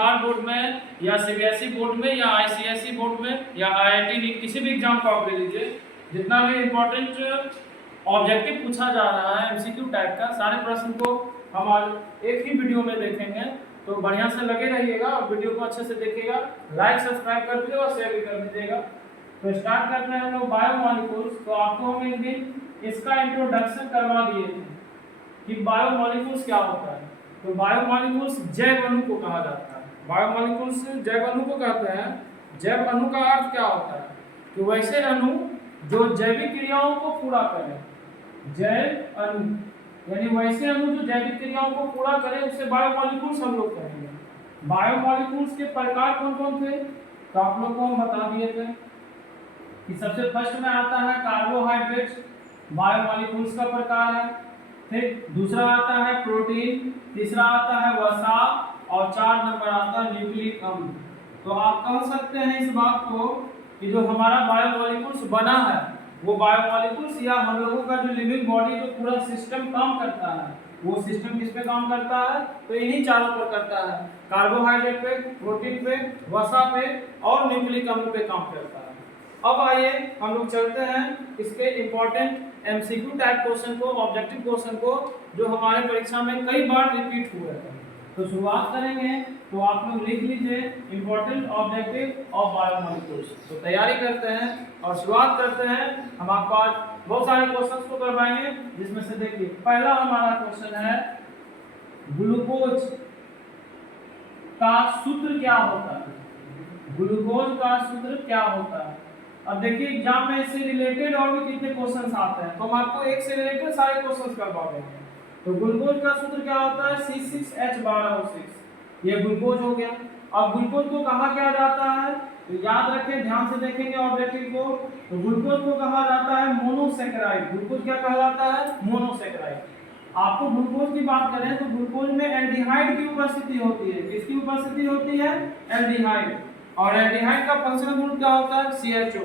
Bihar board में या CBSE board में या आईसीएसई बोर्ड में या आईआईटी किसी भी एग्जाम को आप ले लीजिए, जितना भी इम्पोर्टेंट ऑब्जेक्टिव पूछा जा रहा है एमसीक्यू टाइप का, सारे प्रश्न को हम आज एक ही वीडियो में देखेंगे। तो बढ़िया से लगे रहिएगा और वीडियो को अच्छे से देखिएगा, लाइक सब्सक्राइब कर दीजिएगा और शेयर भी कर दीजिएगा। तो स्टार्ट करते हैं हम लोग बायोमॉलिक्यूल्स। तो आपको हम एक दिन इसका इंट्रोडक्शन करवा दिए थे कि बायोमॉलिक्यूल्स क्या होता है। तो बायोमॉलिक्यूल्स जैव अणु को कहा जाता है। बायोमॉलिक्यूल्स जैव अणु को कहते हैं। जैव अणु का अर्थ क्या होता है कि वैसे अणु जो जैविक क्रियाओं को पूरा करें। जैव अणु यानी वैसे अणु जो जैविक क्रियाओं को पूरा करें, उसे बायोमॉलिक्यूल्स हम लोग कहेंगे। बायोमॉलिक्यूल्स के प्रकार कौन कौन थे, तो आप लोग को हम बता दिए थे कि सबसे फर्स्ट में आता है कार्बोहाइड्रेट्स, बायोमॉलिक्यूल्स का प्रकार है। फिर दूसरा आता है प्रोटीन, तीसरा आता है वसा और 4 नंबर आता है न्यूक्लिक अम्ल। तो आप कह सकते हैं इस बात को कि जो हमारा बायोमॉलिक्यूल्स बना है वो बायोमॉलिक्यूल्स या हम लोगों का जो लिविंग बॉडी जो पूरा सिस्टम काम करता है, वो सिस्टम किस पे काम करता है, तो इन्हीं चारों पर करता है। कार्बोहाइड्रेट पे, प्रोटीन पे, वसा पे और न्यूक्लिक अम्ल पे काम करता है। अब आइए हम लोग चलते हैं इसके इम्पोर्टेंट एमसीक्यू टाइप क्वेश्चन को, ऑब्जेक्टिव क्वेश्चन को, जो हमारे परीक्षा में कई बार रिपीट हुए हैं। तो शुरुआत करेंगे, तो आप लोग लिख लीजिए इम्पोर्टेंट ऑब्जेक्टिव ऑफ बायोमॉलिक्यूल्स। तो तैयारी करते हैं और शुरुआत करते हैं। हम आपको आज बहुत सारे क्वेश्चंस को करवाएंगे, जिसमें से देखिए पहला हमारा क्वेश्चन है ग्लूकोज का सूत्र क्या होता है। ग्लूकोज का सूत्र क्या होता है। अब देखिए एग्जाम में इससे रिलेटेड और भी कितने क्वेश्चंस आते हैं, तो हम आपको एक से रिलेटेड सारे क्वेश्चंस करवा देंगे। तो ग्लूकोज का सूत्र क्या होता है, C6H12O6। ये ग्लूकोज हो गया। अब ग्लूकोज को कहा क्या जाता है, तो याद रखें, ध्यान से देखेंगे ऑब्जेक्टिव को। तो ग्लूकोज को कहा जाता है मोनोसैकेराइड। ग्लूकोज क्या कहलाता है, मोनोसैकेराइड। आपको ग्लूकोज की बात करें तो ग्लूकोज में एल्डिहाइड की उपस्थिति होती है। किसकी उपस्थिति होती है, एल्डिहाइड। और एल्डिहाइड का फंक्शनल ग्रुप क्या होता है, CHO।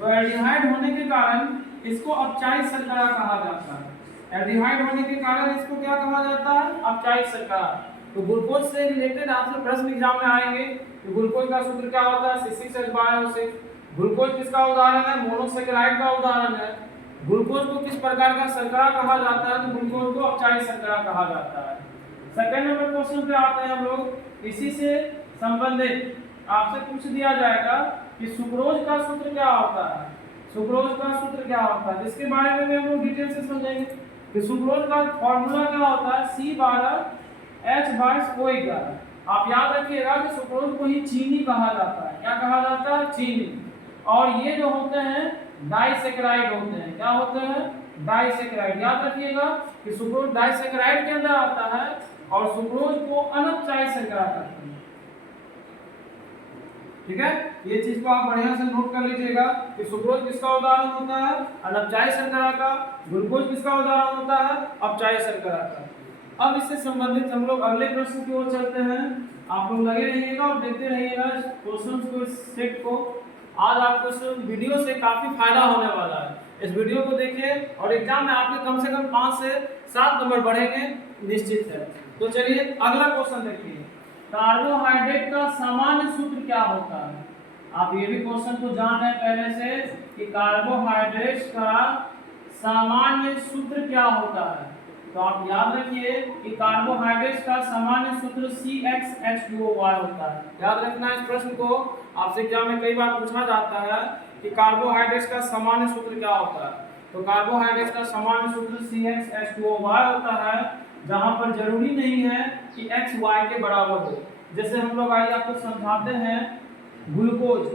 तो एल्डिहाइड होने के कारण इसको अपचायी शर्करा कहा जाता है। एल्डिहाइड होने के कारण इसको क्या कहा जाता है, अपचायी शर्करा। तो ग्लूकोज से रिलेटेड आपसे प्रश्न एग्जाम में आएंगे। तो ग्लूकोज का सूत्र क्या होता है, C6H12O6। ग्लूकोज किसका उदाहरण है, मोनोसैकेराइड का उदाहरण है। ग्लूकोज को किस प्रकार का शर्करा कहा जाता है, तो ग्लूकोज को अपचायी शर्करा कहा जाता है। सेकंड नंबर क्वेश्चन पे आते हैं हम लोग। इसी से संबंधित आपसे पूछ दिया जाएगा कि सुक्रोज का सूत्र क्या होता है। सुक्रोज का सूत्र क्या होता है, इसके बारे में भी हम लोग डिटेल से समझेंगे कि सुक्रोज का फॉर्मूला क्या होता है, C12H22O11। आप याद रखिएगा कि सुक्रोज को ही चीनी कहा जाता है। क्या कहा जाता है, चीनी। और ये जो होते हैं डाइसैकेराइड होते हैं। क्या होते हैं, डाइसैकेराइड। याद रखिएगा कि सुक्रोज डाइसैकेराइड के अंदर आता है और सुक्रोज को अनपचायी शर्करा कहते हैं। ठीक है, ये चीज को आप बढ़िया से नोट कर लीजिएगा कि सुक्रोज किसका उदाहरण होता है, अनपचायी शर्करा का। ग्लूकोज किसका उदाहरण होता है, अपचायी शर्करा का। अब इससे संबंधित हम लोग अगले प्रश्न की ओर चलते हैं। आप लोग लगे रहिएगा और देखते रहिएगा इस क्वेश्चंस को, इस सेट को। आज आपको इस वीडियो से काफी फायदा होने वाला है। इस वीडियो को देखिए और एग्जाम में आपके कम से कम 5 से 7 नंबर बढ़ेंगे, निश्चित है। तो चलिए अगला क्वेश्चन देखिए, कार्बोहाइड्रेट का सामान्य सूत्र क्या होता है। आप ये भी क्वेश्चन को जान रहे हैं पहले से कि कार्बोहाइड्रेट्स का सामान्य सूत्र क्या होता है। तो आप याद रखिए कि कार्बोहाइड्रेट्स का सामान्य सूत्र CxH2O होता है। याद रखना इस प्रश्न को, आपसे एग्जाम में कई बार पूछा जाता है कि कार्बोहाइड्रेट्स का सामान्य सूत्र क्या होता है। तो कार्बोहाइड्रेट्स का सामान्य सूत्र CxH2O होता है, जहां पर जरूरी नहीं है कि x y के बराबर हो। जैसे हम लोग आइए आपको समझाते हैं, ग्लूकोज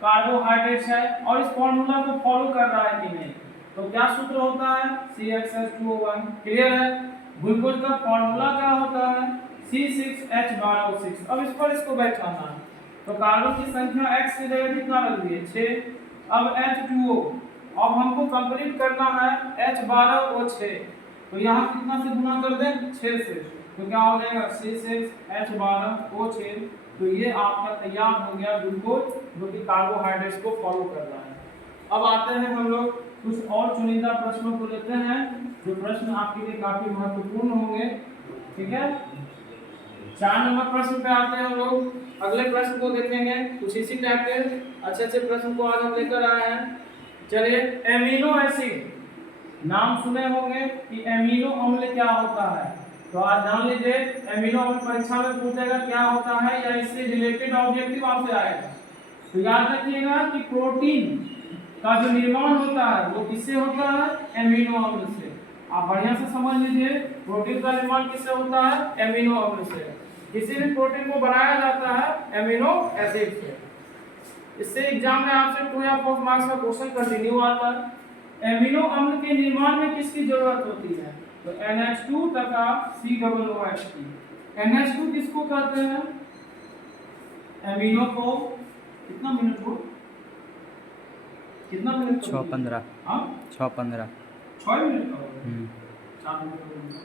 कार्बोहाइड्रेट्स है और इस फॉर्मूला को फॉलो कर रहा है कि नहीं। तो क्या सूत्र होता है, CxH2O1। क्लियर है। ग्लूकोज का फॉर्मूला क्या होता है, C6H12O6। अब इस पर इसको बैठाना है। तो कार्बन की संख्या x की जगह कितना रख दिए, 6। अब H2O, अब हमको कंप्लीट करना है H12O6। तो यहाँ कितना से गुना कर दें, 6 से। तो क्या हो जाएगा, C6H12O6। तो ये आपका तैयार हो गया ग्लूकोज, जो कि कार्बोहाइड्रेट्स को फॉलो कर रहा है। अब आते हैं हम लोग कुछ और चुनिंदा प्रश्नों को लेते हैं, जो प्रश्न आपके लिए काफी महत्वपूर्ण होंगे। ठीक है, 4 नंबर प्रश्न पे आते हैं हम लोग। अगले प्रश्न को देखेंगे, कुछ इसी टाइप के अच्छे अच्छे प्रश्न को आज हम लेकर आए हैं। चलिए, एमिनो एसिड, नाम सुने होंगे कि एमिनो अम्ल क्या होता है, तो आज जान लीजिए। एमिनो अम्ल परीक्षा में पूछेगा क्या होता है या इससे रिलेटेड ऑब्जेक्टिव आपसे आएगा। तो याद रखिएगा कि प्रोटीन का जो निर्माण होता है वो किससे होता है, एमिनो अम्ल से। आप बढ़िया से समझ लीजिए, प्रोटीन का निर्माण किससे होता है, एमिनो अम्ल से। किसी भी प्रोटीन को बनाया जाता है एमिनो एसिड से। इससे एग्जाम में आपसे 2 या 4 मार्क्स का क्वेश्चन कंटिन्यू आता है। एमिनो अम्ल के निर्माण में किसकी जरूरत होती है, तो NH2 तथा COOH की। NH2 किसको कहते हैं, एमिनो को। कितना मिनट हो, कितना मिनट, 6:15। हाँ 6:15। 6 मिनट का होगा, 4 मिनट का होगा।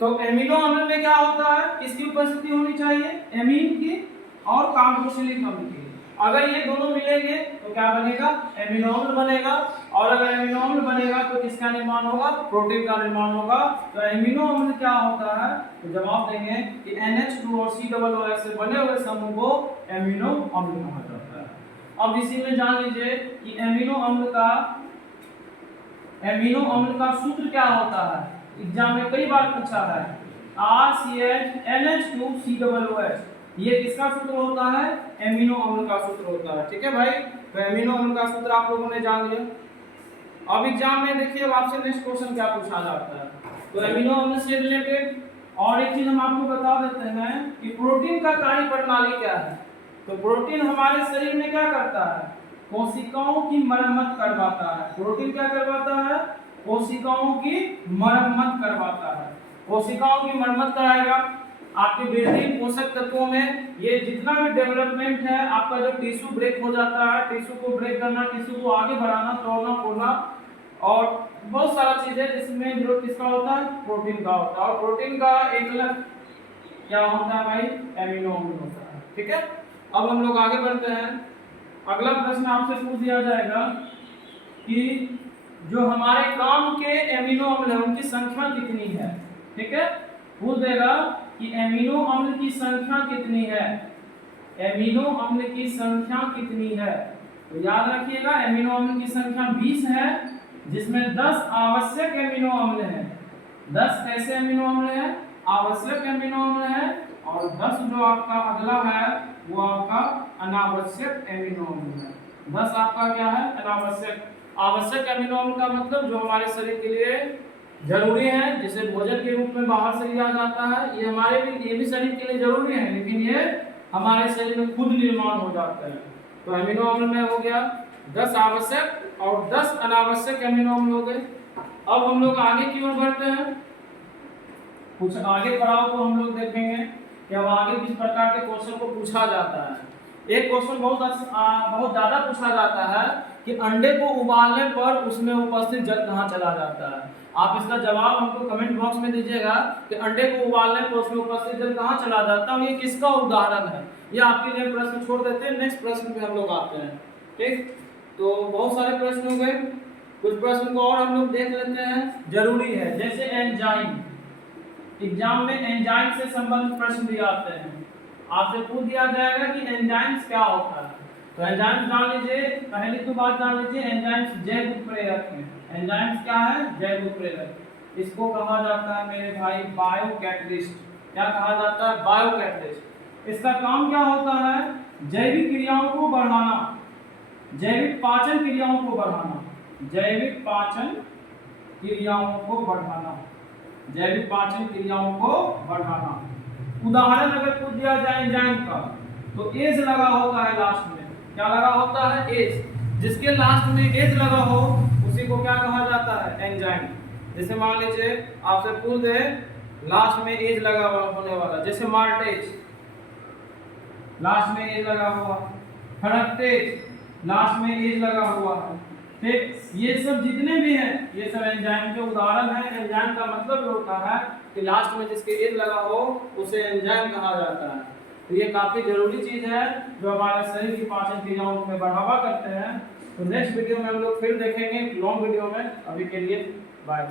तो एमिनो अम्ल में क्या होता है, किसकी उपस्थिति होनी चाहिए, एमीन की और कार्बोक्सिलिक अम्ल की। अगर ये दोनों मिलेंगे तो क्या बनेगा, एमिनो अम्ल बनेगा। और अगर एमिनो अम्ल बनेगा तो किसका निर्माण होगा, प्रोटीन का निर्माण होगा। तो एमिनो अम्ल क्या होता है, तो जवाब देंगे कि NH2 और COOH से बने हुए समूह को एमिनो अम्ल कहा जाता है। अब इसी में जान लीजिए कि एमिनो अम्ल का सूत्र क्या होता है, एग्जाम में कई बार पूछा है, RCH NH2COOH। ये किसका सूत्र होता है, एमिनो अम्ल का सूत्र होता है। ठीक है भाई, तो एमिनो अम्ल का सूत्र आप लोगों ने जान लिया। अब एग्जाम में देखिए अब आपसे नेक्स्ट क्वेश्चन क्या पूछा जाता है, तो एमिनो अम्ल से रिलेटेड और एक चीज हम आपको बता देते हैं कि प्रोटीन का कार्य प्रणाली क्या है। तो प्रोटीन हमारे शरीर में क्या करता है, कोशिकाओं की मरम्मत करवाता है। प्रोटीन क्या करवाता है, कोशिकाओं की मरम्मत करवाता है। कोशिकाओं की मरम्मत कराएगा, आपके वृद्धि पोषक तत्वों में ये जितना भी डेवलपमेंट है, आपका जो टिश्यू ब्रेक हो जाता है, टिश्यू को ब्रेक करना, टिश्यू को आगे बढ़ाना, तोड़ना फोड़ना और बहुत सारा चीजें जिसमें विरोध किसका होता है, प्रोटीन का होता है। और प्रोटीन का एक अलग क्या होता है भाई, एमिनो अम्ल होता है। ठीक है, अब हम लोग आगे बढ़ते हैं। अगला प्रश्न आपसे पूछ दिया जाएगा कि जो हमारे काम के एमिनो अम्ल है उनकी संख्या कितनी है। ठीक है, पूछ देगा कि एमिनो अम्ल की संख्या कितनी है, एमिनो अम्ल की संख्या कितनी है। तो याद रखिएगा एमिनो अम्ल की संख्या 20 है, जिसमें 10 आवश्यक एमिनो अम्ल हैं। 10 कैसे एमिनो अम्ल हैं, आवश्यक एमिनो अम्ल है, और 10 जो आपका अगला है वो आपका अनावश्यक एमिनो अम्ल है। 10 आपका क्या है, अनावश्यक। आवश्यक एमिनो अम्ल का मतलब जो हमारे शरीर के लिए जरूरी है, जिसे भोजन के रूप में बाहर से लिया जाता है, ये भी शरीर के लिए जरूरी है, लेकिन ये हमारे शरीर में खुद निर्माण हो जाते हैं। तो एमिनो अम्ल में हो गया 10 आवश्यक और 10 अनावश्यक एमिनो अम्ल हो गए। अब हम लोग आगे की ओर बढ़ते हैं, कुछ आगे पड़ाव को हम लोग देखेंगे कि अब आगे किस प्रकार के क्वेश्चन को पूछा जाता है। एक क्वेश्चन बहुत ज्यादा पूछा जाता है कि अंडे को उबालने पर उसमें उपस्थित जल कहाँ चला जाता है। आप इसका जवाब हमको कमेंट बॉक्स में दीजिएगा कि अंडे को उबालने पर उसमें उपस्थित जल कहाँ चला जाता है और ये किसका उदाहरण है। ये आपके लिए प्रश्न छोड़ देते हैं, नेक्स्ट प्रश्न पे हम लोग आते हैं। ठीक, तो बहुत सारे प्रश्न हो गए, कुछ प्रश्न को और हम लोग देख लेते हैं, जरूरी है। जैसे एंजाइम, एग्जाम में एंजाइम से संबंधित प्रश्न भी आते हैं। आपसे पूछ दिया जाएगा कि एंजाइम्स क्या होता है। तो एंजाइम्स जान लीजिए, पहली तो बात जान लीजिए, एंजाइम्स जैव उत्प्रेरक हैं। एंजाइम्स क्या है, जैव उत्प्रेरक। इसको कहा जाता है मेरे भाई बायोकैटलिस्ट। क्या कहा जाता है, बायोकैटलिस्ट। इसका काम क्या होता है, जैविक क्रियाओं को बढ़ाना, जैविक पाचन क्रियाओं को बढ़ाना, जैविक पाचन क्रियाओं को बढ़ाना, जैविक पाचन क्रियाओं को बढ़ाना। उदाहरण अगर पूछ दिया जाए एंजाइम का, तो एज लगा होता है लास्ट में। क्या लगा होता है, एज। जिसके लास्ट में एज लगा हो उसी को क्या कहा जाता है, एंजाइम। जैसे मान लीजिए आपसे पूछ दे लास्ट में एज लगा होने वाला, जैसे मार्टेज लास्ट में एज लगा हुआ, फ्रक्टेज लास्ट में एज लगा हुआ है। ठीक, ये सब जितने भी हैं ये सब एंजाइम के उदाहरण हैं। एंजाइम का मतलब होता है कि लास्ट में जिसके एज लगा हो उसे एंजाइम कहा जाता है। तो ये काफी जरूरी चीज है जो हमारे शरीर की पाचन क्रियाओं में बढ़ावा करते हैं। तो नेक्स्ट वीडियो में हम लोग फिर देखेंगे, लॉन्ग वीडियो में। अभी के लिए बाय।